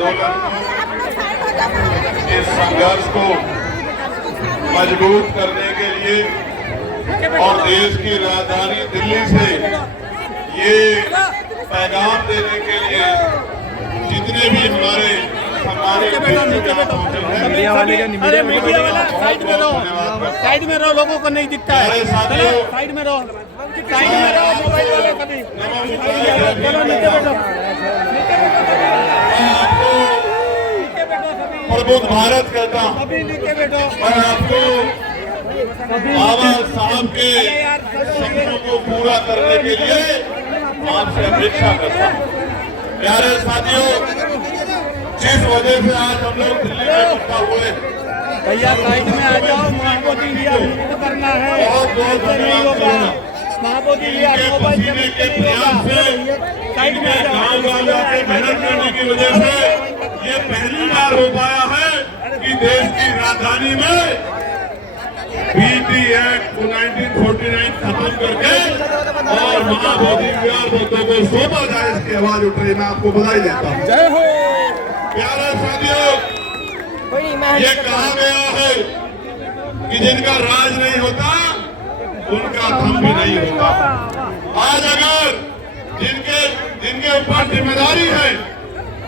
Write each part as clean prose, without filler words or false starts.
आंदोलन इस संघर्ष को मजबूत करने के लिए और देश की राजधानी दिल्ली से ये पैगाम देने के लिए जितने भी हमारे सम्मानित मीडिया वाले साइड में रहो, लोगों को नहीं दिखता है, साइड में रहो, मोबाइल वाले को नहीं। चलो नीचे बैठो, प्रबुद्ध भारत कहता हूँ, अभी नीचे बैठो। मैं आपको बाबा साहब के सपनों को पूरा करने के लिए आपसे अपेक्षा करता हूँ। प्यारे साथियों, जिस वजह से आज हम लोग दिल्ली में इकट्ठा हुए, भैया साइड में आ जाओ, महाबोधि लिया करना है, बहुत बहुत धन्यवाद करूँगा। महाबोधि लिया पसीने के प्रयास से साइड में आ जाओ। गाँव वालों के मेहनत करने की वजह से ये पहली बार हो पाया है कि देश की राजधानी में बीटी एक्ट 1949 खत्म करके और महाबोधि विहार बुद्धों को सौंपा जाए, इसकी आवाज उठ रही। मैं आपको बधाई देता हूँ। जय हो। प्यारे साथियों, ये कहा गया है कि जिनका राज नहीं होता उनका धम भी नहीं होता। आज अगर जिनके ऊपर जिम्मेदारी है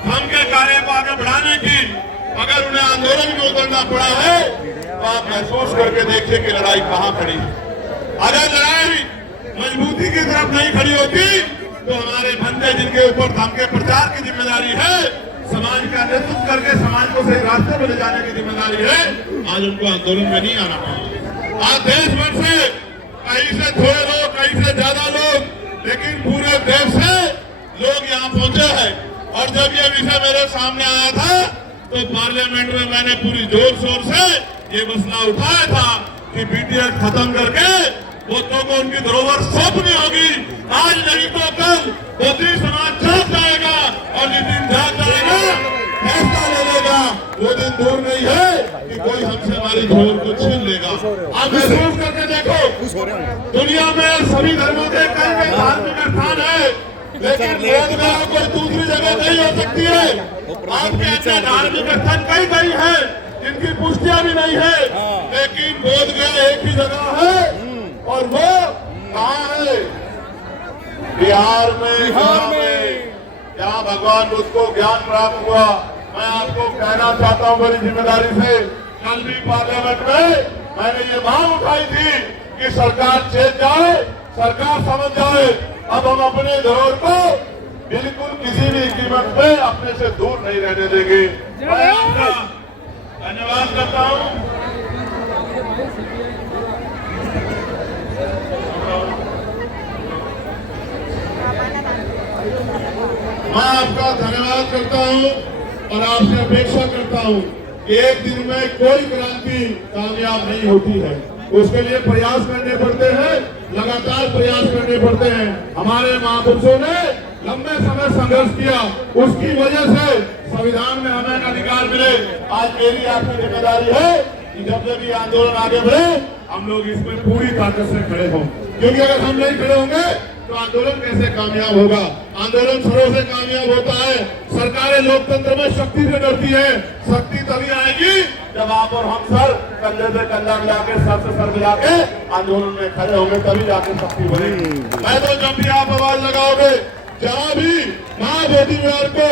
धम के कार्य को आगे बढ़ाने की, अगर उन्हें आंदोलन में उतरना पड़ा है तो आप महसूस करके देखिए कि लड़ाई कहाँ खड़ी है। अगर लड़ाई मजबूती की तरफ नहीं खड़ी होती तो हमारे बंदे जिनके ऊपर धम के प्रचार की जिम्मेदारी है, समाज का नेतृत्व करके समाज को सही रास्ते पर ले जाने की जिम्मेदारी है, आज उनको आंदोलन में नहीं आना पड़ा। आज देश भर से कहीं से थोड़े लोग, कहीं से ज्यादा लोग, लेकिन पूरे देश से लोग यहाँ पहुंचे हैं। और जब ये विषय मेरे सामने आया था तो पार्लियामेंट में मैंने पूरी जोर शोर से ये मसला उठाया था कि बीटीएस खत्म करके बुद्धों को उनकी धरोहर सौंपनी होगी। आज नहीं तो कल बौद्धिक समाज जाग जाएगा और जिस दिन जाग जाएगा फैसला ले लेगा, वो दिन दूर नहीं है कि कोई हमसे हमारी धरोहर को छीन लेगा। आप महसूस करके देखो, दुनिया में सभी धर्मों के कई कई धार्मिक स्थान है, लेकिन बोधगया कोई दूसरी जगह नहीं हो सकती है। आपके अन्य धार्मिक स्थान कई कई है जिनकी पुष्टियां भी नहीं है, लेकिन बोधगया एक ही जगह है और वो कहाँ है? बिहार में जहाँ भगवान बुद्ध को ज्ञान प्राप्त हुआ। मैं आपको कहना चाहता हूँ बड़ी जिम्मेदारी से, कल भी पार्लियामेंट में मैंने ये मांग उठाई थी कि सरकार चेत जाए, सरकार समझ जाए, अब हम अपने धरोहर को बिल्कुल किसी भी कीमत पे अपने से दूर नहीं रहने देंगे। मैं आपका धन्यवाद करता हूँ। मैं आपका धन्यवाद करता हूं और आपसे अपेक्षा करता हूं कि एक दिन में कोई क्रांति कामयाब नहीं होती है, उसके लिए प्रयास करने पड़ते हैं, लगातार प्रयास करने पड़ते हैं। हमारे महापुरुषों ने लंबे समय संघर्ष किया, उसकी वजह से संविधान में हमें अधिकार मिले। आज मेरी आपकी जिम्मेदारी है कि जब जब ये आंदोलन आगे बढ़े हम लोग इसमें पूरी ताकत से खड़े हों, क्योंकि अगर हम नहीं खड़े होंगे तो आंदोलन कैसे कामयाब होगा? आंदोलन सरों से कामयाब होता है। सरकारें लोकतंत्र में शक्ति से डरती है। शक्ति तभी आएगी जब आप और हम सर कंधे से कंधा मिला के, सर से सर मिला के आंदोलन में खड़े होंगे, तभी जाके शक्ति बनेगी। मैं तो जब भी आप आवाज लगाओगे, जहाँ भी महाबोधि विहार को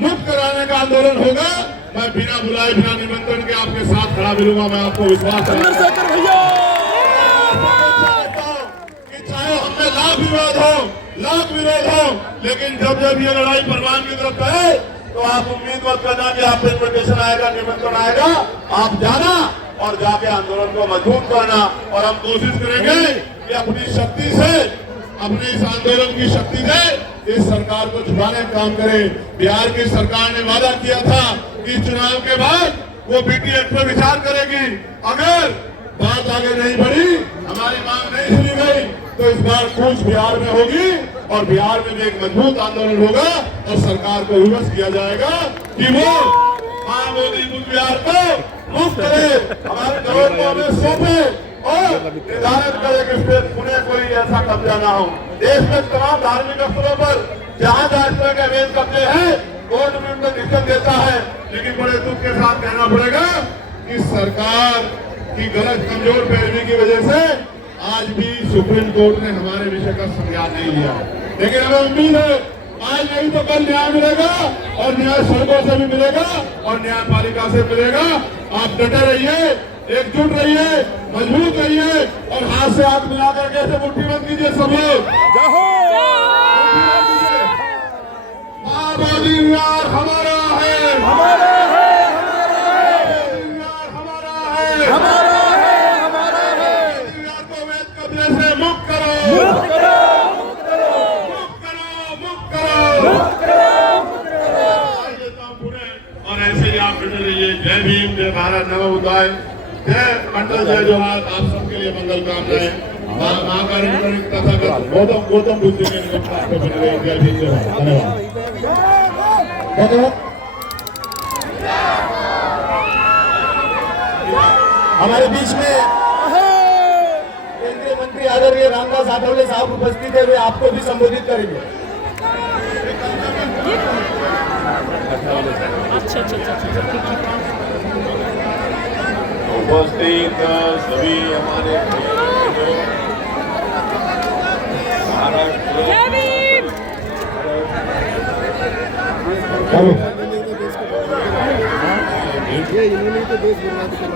मुक्त कराने का आंदोलन होगा, मैं बिना बुलाए, बिना निमंत्रण के आपके साथ खड़ा मिलूंगा। मैं आपको विश्वास लाख विरोध हो, लेकिन जब जब ये लड़ाई परवान की तरफ है तो आप उम्मीद मत करना कि आप इन्विटेशन आएगा, निमंत्रण आएगा, आप जाना और जाके आंदोलन को मजबूत करना। और हम कोशिश करेंगे कि अपनी शक्ति से, अपनी इस आंदोलन की शक्ति से इस सरकार को छुड़ाने का काम करें। बिहार की सरकार ने वादा किया था कि चुनाव के बाद वो बीटी एक्ट पर विचार करेगी। अगर बात आगे नहीं बढ़ी, हमारी मांग नहीं सुनी गई, तो इस बार कूच बिहार में होगी और बिहार में भी एक मजबूत आंदोलन होगा और सरकार को विवश किया जाएगा कि वो महाबोधि बुद्ध विहार को मुक्त करे, हमारे धरोहर को हमें सौंपे और निर्धारित करे कि पुणे कोई ऐसा कब्जा ना हो। देश में तमाम धार्मिक स्थलों पर जहाँ जहाँ इस तरह के अवैध कब्जे हैं, कोर्ट में उनको निकल देता है, लेकिन बड़े दुख के साथ कहना पड़ेगा कि सरकार की गलत कमजोर पैरवी की वजह से आज भी सुप्रीम कोर्ट ने हमारे विषय का संज्ञान नहीं लिया। लेकिन हमें उम्मीद है आज नहीं तो कल न्याय मिलेगा, और न्याय सड़कों से भी मिलेगा और न्यायपालिका से मिलेगा। आप डटे रहिए, एकजुट रहिए, मजबूत रहिए और हाथ से हाथ मिलाकर कैसे मुट्ठी बंद कीजिए सब लोग। आबादी न्याय हमारा है, हमारा है, हमारा है, हमारा है, हमारा है। न्याय को वैध कब्जे से मुक्त करो, मुक्त करो, मुक्त करो, मुक्त करो, मुक्त करो, मुक्त करो। और ऐसे ही आप डटे रहिए। जय भीम, जय भारत, नमो बुद्धाय, जय मंडल, जय जोहार। आप सबके लिए मंगल कामनाएं। महाकार्य तथा गौतम बुद्ध के निकट बने रहे। जय भीम, जय भारत। धन्यवाद। हमारे बीच में केंद्रीय मंत्री आदरणीय रामदास आठवले साहब उपस्थित है, वे आपको भी संबोधित करेंगे। अच्छा अच्छा अच्छा ठीक है। उपस्थित सभी हमारे जय भीम। इन्होंने तो देश बर्बाद कर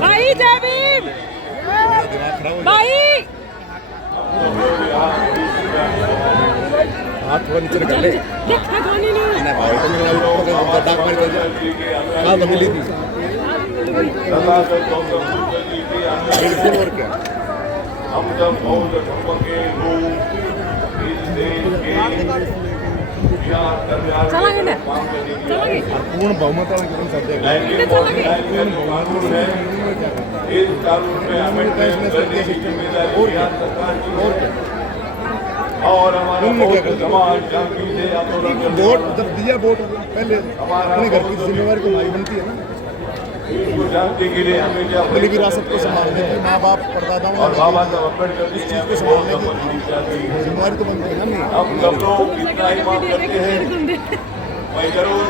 भाई जय भीम भाई। हाथ थोड़ा नीचे कर ले। धोनी नहीं तो मिली थी और क्या हम सब बौद्ध धर्म के लोग इस देश के चलांगे ना, चलांगे। पूर्ण बहुमत कानून है। इस कानून में अमेंडमेंट करने की जिम्मेदारी सरकार की और हमारा समाज शांति से आंदोलन वोट जब दिया वोट पहले अपने घर की जिम्मेवारी तो हमारी बनती है ना, शांति के लिए हमें अपनी विरासत को संभालने की, माँ बाप परदादाओं और बाबा साहब अम्बेडकर इस चीज को संभालने की जिम्मेवारी तो बनती है ना। हम सब लोग इतना ही मांग करते हैं, मैं जरूर